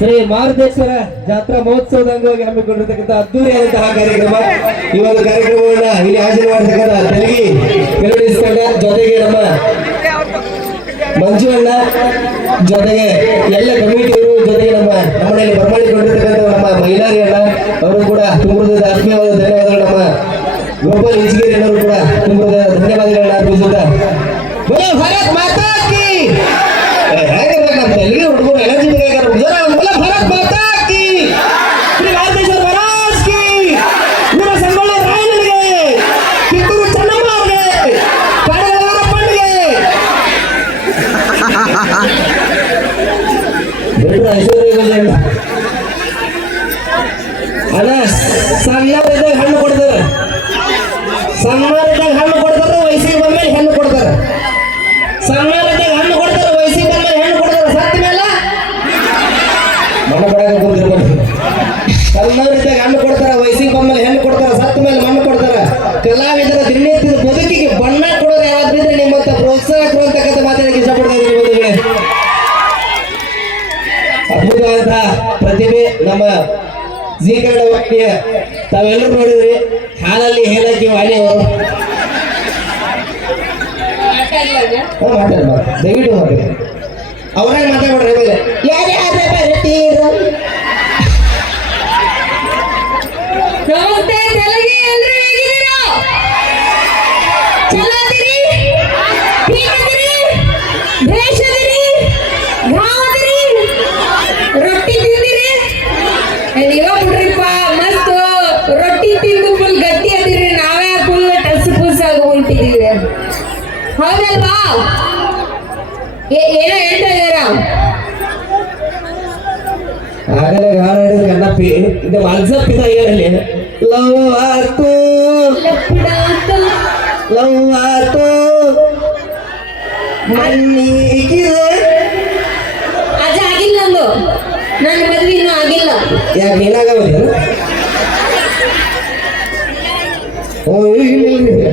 ಶ್ರೀ ಮಾರುತೇಶ್ವರ ಜಾತ್ರಾ ಮಹೋತ್ಸವದ ಅಂಗವಾಗಿ ಹಮ್ಮಿಕೊಂಡಿರ್ತಕ್ಕಂಥ ಅದ್ದೂರಿಯಾದಂತಹ ಕಾರ್ಯಕ್ರಮ. ಈ ಒಂದು ಕಾರ್ಯಕ್ರಮವನ್ನ ಇಲ್ಲಿ ಆಯೋಜನೆ ಮಾಡತಕ್ಕಂಥ ತೆಲಗಿ ನಿರ್ವಹಿಸಿಕೊಂಡ ಜೊತೆಗೆ ನಮ್ಮ ಮಂಜು ಅಣ್ಣ ಜೊತೆಗೆ ಎಲ್ಲ ಕಮಿಟಿಯವರು ಜೊತೆಗೆ ನಮ್ಮ ನಮ್ಮನೆಯಲ್ಲಿ ಬರಮಾಡಿಕೊಂಡಿರ್ತಕ್ಕಂಥ ನಮ್ಮ ಮೈಲಾರಿ ಅಣ್ಣ ಅವರು ಕೂಡ ತುಂಬ ಆತ್ಮೀಯವಾದ ಧನ್ಯವಾದಗಳು. ನಮ್ಮ ಗೋಪಾಲ್ ಇಂಜಿಗಿರಿ ಕೂಡ ತುಂಬ ಧನ್ಯವಾದಗಳನ್ನ ಅರ್ಪಿಸುತ್ತಾ. ಮಾತಾ ಅಣ್ಣ ಸಣ್ಣವರಿದ್ದಾಗ ಹಣ್ಣು ಕೊಡ್ತಾರೆ. ಸಣ್ಣವರಿದ್ದಾಗ ಹಣ್ಣು ಕೊಡ್ತಾರೆ, ವಯಸ್ಸಿಗೆ ಬಂದ್ಮೇಲೆ ಹೆಣ್ಣು ಕೊಡ್ತಾರೆ. ಸಣ್ಣವರಿದ್ದಾಗ ಹಣ್ಣು ಕೊಡ್ತಾರೆ, ವಯಸ್ಸಿಗೆ ಬಂದ್ಮೇಲೆ ಹೆಣ್ಣು ಕೊಡ್ತಾರೆ ಸತ್ತ ಮೇಲೆ ಮಣ್ಣು ಕೊಡಾಕ ಕೂತಿರ್ಬೋದು. ಸಣ್ಣವರಿದ್ದಾಗ ಹಣ್ಣು ಕೊಡ್ತಾರೆ, ವಯಸ್ಸಿಗೆ ಬಂದ್ಮೇಲೆ ಹೆಣ್ಣು ಕೊಡ್ತಾರೆ ಸತ್ತ ಮೇಲೆ ಮಣ್ಣು ಕೊಡ್ತಾರೆ. ಕಲಾವಿದರ ದಿನನಿತ್ಯದ ಬದುಕಿಗೆ ಬಣ್ಣ ಕೊಡೋರು ಯಾವ್ದಿದ್ರೆ ನಿಮ್ಮಂತ ಪ್ರೋತ್ಸಾಹ ಕೊಡುವಂತಕ್ಕಂಥ ಮಾತಾಡಕ್ಕೆ ಇಷ್ಟಪಡ್ತಾ ಇದ್ದೀನಿ ಬಂಧುಗಳೇ ಅದ್ಭುತವಾದಂತಹ ಪ್ರತಿಭೆ ನಮ್ಮ ಜಿ ಕನ್ನಡ ವಾಹಿನಿಯ ತಾವೆಲ್ಲರೂ ನೋಡಿದ್ರಿ ಹಾಲಲ್ಲಿ ಹೇಳಕ್ಕೆ ವಾಲಿ ಅವರು ಹ್ಮ್, ಮಾತಾಡ್ರಿ ಮಾತಾಡಿ. ದಯವಿಟ್ಟು ಮಾಡಿ ಅವರಾಗ ಮಾತಾಡ್ಬಿಡ್ರಿ ಆಮೇಲೆ ಆದ್ರೆ ಬರ್ತೀರೋ? ನಮಸ್ತೆ ತೆಲಗಿ ಎಲ್ರು ಹೇಗಿದ್ದೀರಾ? ಚಲೋ ಹೊಂಟಿದೀವಿ ಹೌದಲ್ವಾ ಏನೋ ಹೇಳ್ತಾ ಇದಾರ ಆಗಲೇ ಹಿಡಿದ್ರೆ ಕಣ್ಣಪ್ಪಿ ಇದು ವಾಟ್ಸಪ್ ಇದೆ ಹೇಳಿ ಲವ್ ಆತು. ಲವ್ ಆತು. ಮಣ್ಣಿಗಿದೆ. ಅದ ಆಗಿಲ್ಲ ನಂದು. ನನ್ನ ಮದ್ವೆ ಇನ್ನೂ ಆಗಿಲ್ಲ. ಯಾಕೆ ಏನಾಗವಲ್ಲ ಓ ಇಲ್ಲ.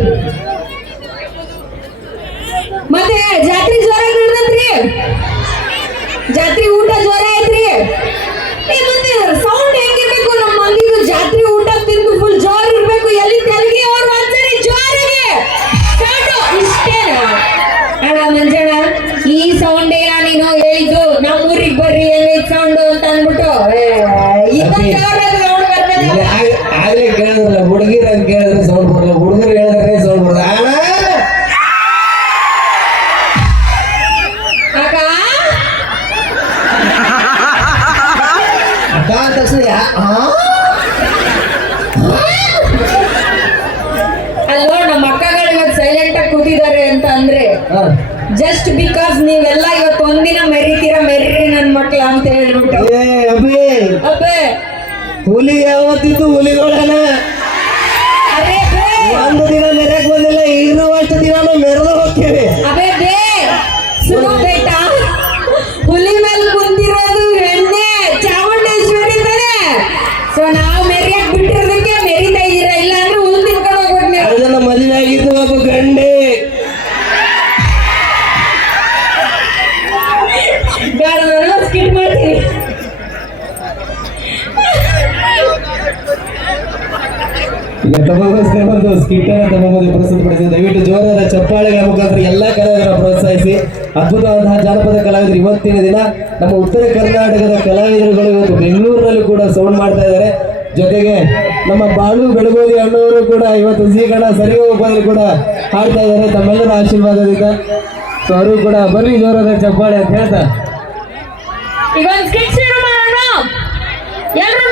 ಮತ್ತೆ ಜಾತ್ರೆ ಜೋರಾಗಿ ನಡೆದತ್ರಿ. ಜಾತ್ರೆ ಊಟ ಜೋರ ಐತ್ರಿ. ಮತ್ತೆ ಸೌಂಡ್ ಹೆಂಗಿರ್ಬೇಕು ನಮ್ಮ ಮಂದಿದು? ಜಾತ್ರೆ ಊಟ ತಿಂದು ಫುಲ್ ಜೋರ್ ಇರ್ಬೇಕು. ಎಲ್ಲಿ ತೆಲಗಿ ಅವ್ರು ಅಂತಾರೆ ಜೋರಿಗೆ. ಇಷ್ಟೇನಾ? ಅಣ್ಣ ಮಂಜಣ್ಣ ಈ ಸೌಂಡ್ ಏನ ನೀನು ಹೇಳಿದ್ದು? ನಮ್ಮ ಊರಿಗೆ ಬರ್ರಿ ಹೆಂಗೈತ್ ಸೌಂಡ್ ಅಂತ ಅಂದ್ಬಿಟ್ಟು. ಏ, ಅಕ್ಕ ನೋಡ್? ಅಲ್ಲೋ ನಮ್ಮ ಅಕ್ಕಗಳು ಇವತ್ತು ಸೈಲೆಂಟ್ ಆಗಿ ಕೂತಿದ್ದಾರೆ ಅಂತ ಅಂದ್ರೆ. ಜಸ್ಟ್ ಬಿಕಾಸ್ ನೀವೆಲ್ಲ ಇವತ್ತು ಒಂದಿನ ಮೆರಿತೀರಾ ಮೆರೀರಿ ನನ್ನ ಮಕ್ಳ ಅಂತ ಹೇಳ್ಬಿಟ್ಟು. ಅಬ್ಬೆ ಹುಲಿ ಯಾವತ್ತಿದ್ದು ಬೇ ಒಂದು ದಿನ ನಾನು ಸ್ಕಿಟ್ ಸ್ಕಿಟ್ ತಮ್ಮಲ್ಲಿ ಪ್ರಸ್ತುತಪಡಿಸಿದೆ ದಯವಿಟ್ಟು ಜೋರಾದ ಚಪ್ಪಾಳೆಗಳ ಮುಖಾಂತರ ಎಲ್ಲ ಕಲಾವಿದರ ಪ್ರೋತ್ಸಾಹಿಸಿ. ಅದ್ಭುತವಾದಂತಹ ಜಾನಪದ ಕಲಾವಿದರು ಇವತ್ತಿನ ದಿನ ನಮ್ಮ ಉತ್ತರ ಕರ್ನಾಟಕದ ಕಲಾವಿದರುಗಳು ಇವತ್ತು ಬೆಂಗಳೂರಿನಲ್ಲೂ ಕೂಡ ಸೌಂಡ್ ಮಾಡ್ತಾ ಇದ್ದಾರೆ. ಜೊತೆಗೆ ನಮ್ಮ ಬಾಳು ಬೆಳಗೋಲಿ ಅಣ್ಣವರು ಕೂಡ ಇವತ್ತು ಕಣ ಸರಿ ಹೋಗೋದು ಕೂಡ ಹಾಡ್ತಾ ಇದ್ದಾರೆ. ತಮ್ಮೆಲ್ಲರ ಆಶೀರ್ವಾದದಿಂದ ಸೊ ಅವರು ಕೂಡ ಬನ್ನಿ ಜೋರಾದ ಚಪ್ಪಾಳೆ ಅಂತ ಹೇಳ್ತಾ. ಎಲ್ಲರೂ